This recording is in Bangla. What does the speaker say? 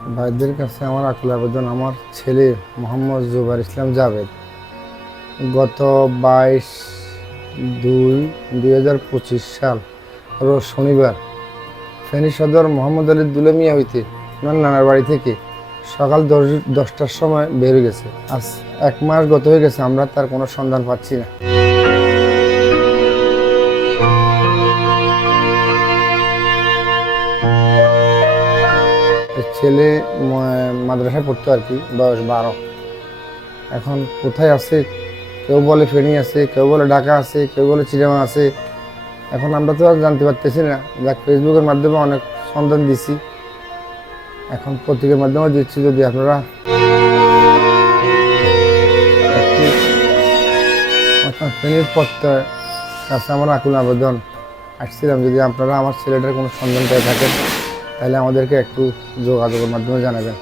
ভাইদের কাছে আমার আকুল আবেদন, আমার ছেলে মোহাম্মদ জুবার ইসলাম জাভেদ। গত বাইশ দুই দুই হাজার পঁচিশ সাল, রোজ শনিবার, ফেনী সদর মোহাম্মদ আলী দুলে মিয়া হইতে আমার নানার বাড়ি থেকে সকাল দশ, দশটার সময় বের গেছে। আজ এক মাস গত হয়ে গেছে, আমরা তার কোনো সন্ধান পাচ্ছি না। ছেলে মাদ্রাসায় পড়তো আর কি, বয়স বারো। এখন কোথায় আছে? কেউ বলে ফেনী আছে, কেউ বলে ঢাকা আছে, কেউ বলে চিড়ামা আছে। এখন আমরা তো আর জানতে পারতেছি না। যাক, ফেসবুকের মাধ্যমে অনেক সন্ধান দিছি। এখন পত্রিকার মাধ্যমে দিচ্ছি যদি আপনারা। ফেনীর পত্র কাছে আমার আকুল আবেদন। আসছিলাম যদি আপনারা আমার ছেলেটার কোনো সন্ধান পেয়ে থাকেন। তাহলে আমাদেরকে একটু যোগাযোগের মাধ্যমে জানাবেন